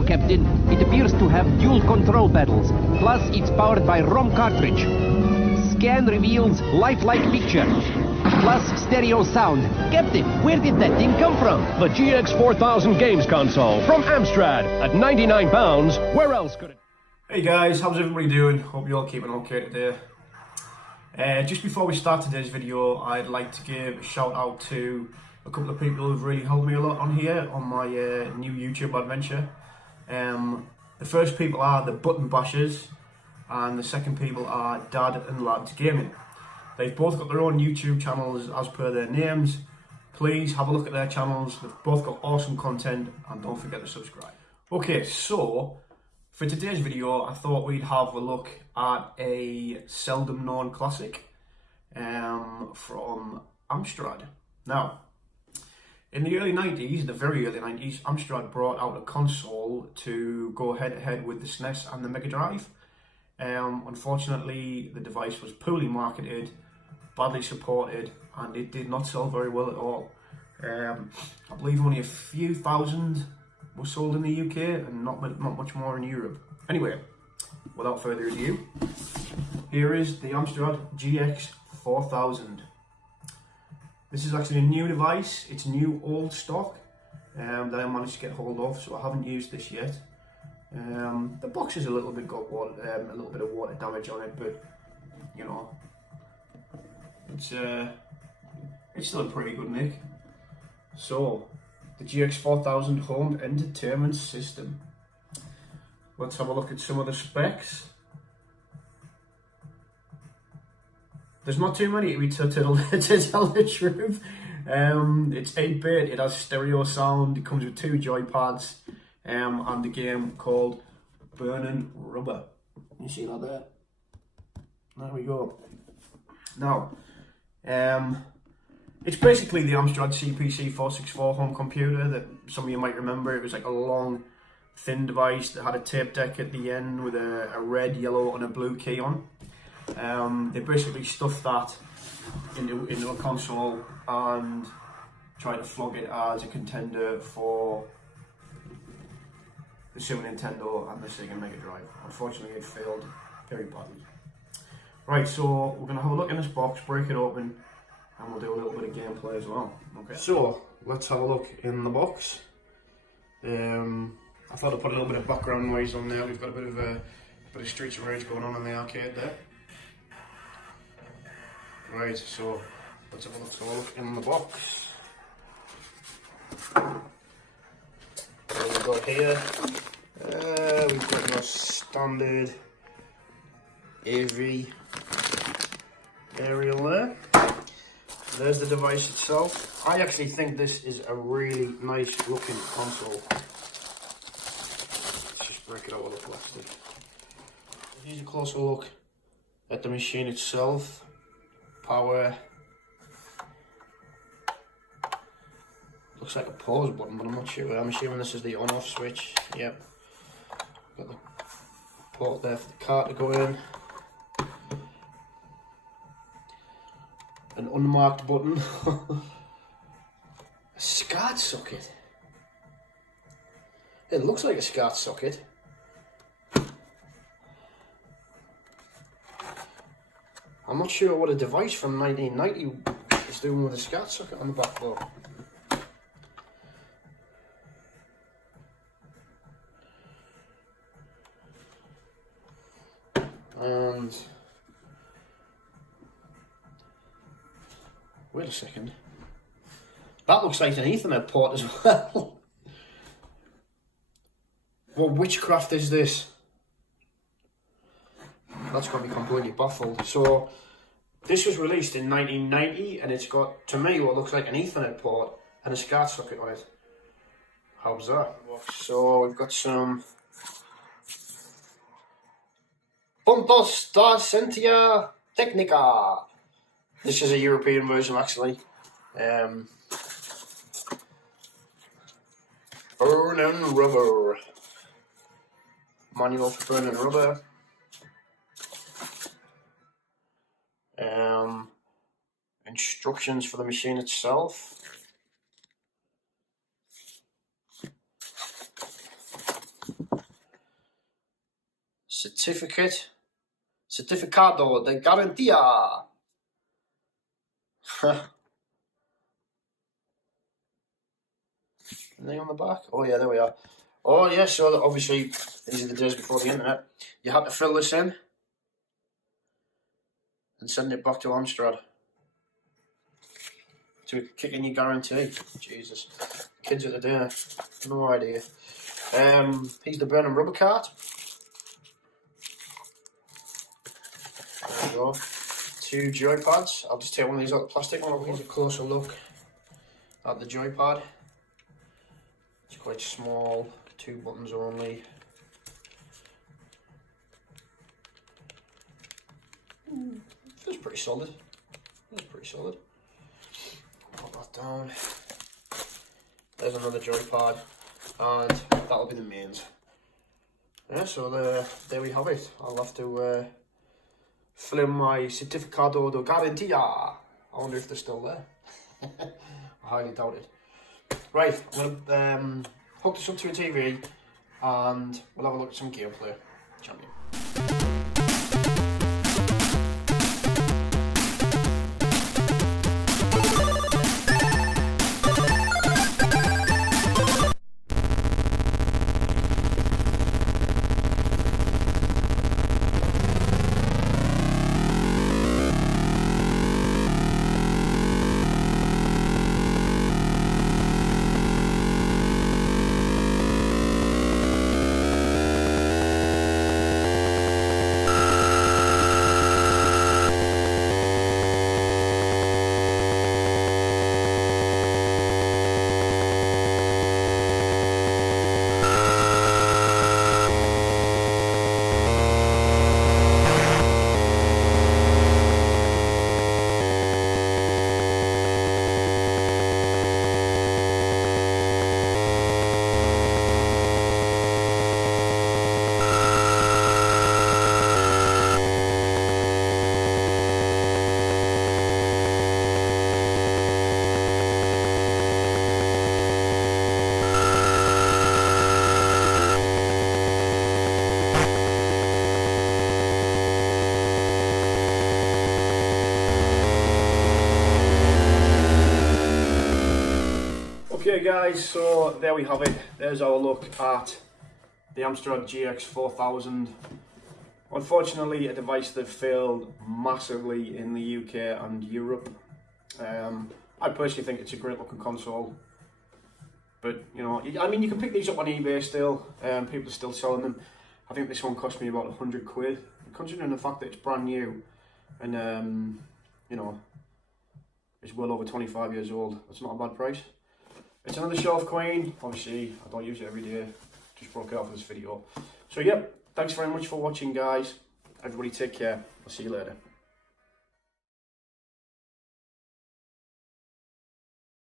now, Captain. It appears to have dual control pedals. Plus, it's powered by ROM cartridge. Scan reveals lifelike picture. Plus stereo sound. Captain, where did that thing come from? The GX4000 games console from Amstrad at £99. Where else could it? Hey guys, how's everybody doing? Hope you're all keeping okay today. Just before we start today's video, I'd like to give a shout out to a couple of people who've really helped me a lot on here on my new YouTube adventure. The first people are the Button Bashers, and the second people are Dad and Lads Gaming. They've both got their own YouTube channels as per their names. Please have a look at their channels. They've both got awesome content, and don't forget to subscribe. Okay, so for today's video, I thought we'd have a look at a seldom known classic from Amstrad. Now, in the early 90s, the very early 90s, Amstrad brought out a console to go head to head with the SNES and the Mega Drive. Unfortunately, the device was poorly marketed, badly supported, and it did not sell very well at all. I believe only a few thousand were sold in the UK and not much more in Europe. Anyway, without further ado, here is the Amstrad GX4000. This is actually a new device. It's new old stock that I managed to get hold of, so I haven't used this yet. The box is a little bit got water, a little bit of water damage on it, but you know, it's still in pretty good nick. So, the GX4000 home entertainment system. Let's have a look at some of the specs. There's not too many to tell the truth. It's 8-bit, it has stereo sound, it comes with 2 joypads, and the game called Burning Rubber. You see that there? There we go. Now, it's basically the Amstrad CPC 464 home computer that some of you might remember. It was like a long, thin device that had a tape deck at the end with a red, yellow, and a blue key on. They basically stuffed that into a console and tried to flog it as a contender for the Super Nintendo and the Sega Mega Drive. Unfortunately, it failed very badly. Right, so we're going to have a look in this box, break it open, and we'll do a little bit of gameplay as well. Okay. So let's have a look in the box. I thought I'd put a little bit of background noise on there. We've got a bit of Streets of Rage going on in the arcade there. Right, so let's have a look in the box. What we've got here, we've got our standard AV aerial there. There's the device itself. I actually think this is a really nice looking console. Let's just break it out of the plastic. Here's a closer look at the machine itself. Power. Looks like a pause button, but I'm not sure. I'm assuming this is the on-off switch. Yep. Got the port there for the card to go in. An unmarked button. A SCART socket. It looks like a SCART socket. I'm not sure what a device from 1990 is doing with a SCART socket on the back though. And wait a second. That looks like an Ethernet port as well. What witchcraft is this? That's got me completely baffled. So, this was released in 1990 and it's got, to me, what looks like an Ethernet port and a SCART socket on it. How bizarre. So, we've got some Puntos da Sentia Technica. This is a European version actually. Burning Rubber. Manual for burning rubber. Instructions for the machine itself. Certificado de garantía. Anything on the back? Oh yeah, there we are. Oh yeah, so obviously these are the days before the internet. You had to fill this in and send it back to Amstrad to kick in your guarantee. Jesus, kids of the day, no idea. Here's the burning rubber cart. There we go. 2 joypads. I'll just take one of these out of the plastic one. I'll give you a closer look at the joypad. It's quite small, 2 buttons only. Feels pretty solid. Put that down. There's another joypad, and that'll be the mains. Yeah, so there we have it. I'll have to fill in my certificado de garantía. I wonder if they're still there. I highly doubt it. Right, I'm going to hook this up to a TV and we'll have a look at some gameplay. Champion. Okay guys, so there we have it. There's our look at the Amstrad GX4000. Unfortunately, a device that failed massively in the UK and Europe. I personally think it's a great looking console, but you know, I mean, you can pick these up on eBay still. People are still selling them. I think this one cost me about 100 quid, considering the fact that it's brand new and you know, it's well over 25 years old. That's not a bad price. It's another shelf queen. Obviously, I don't use it every day. Just broke it out for this video. So, yep, thanks very much for watching, guys. Everybody take care. I'll see you later.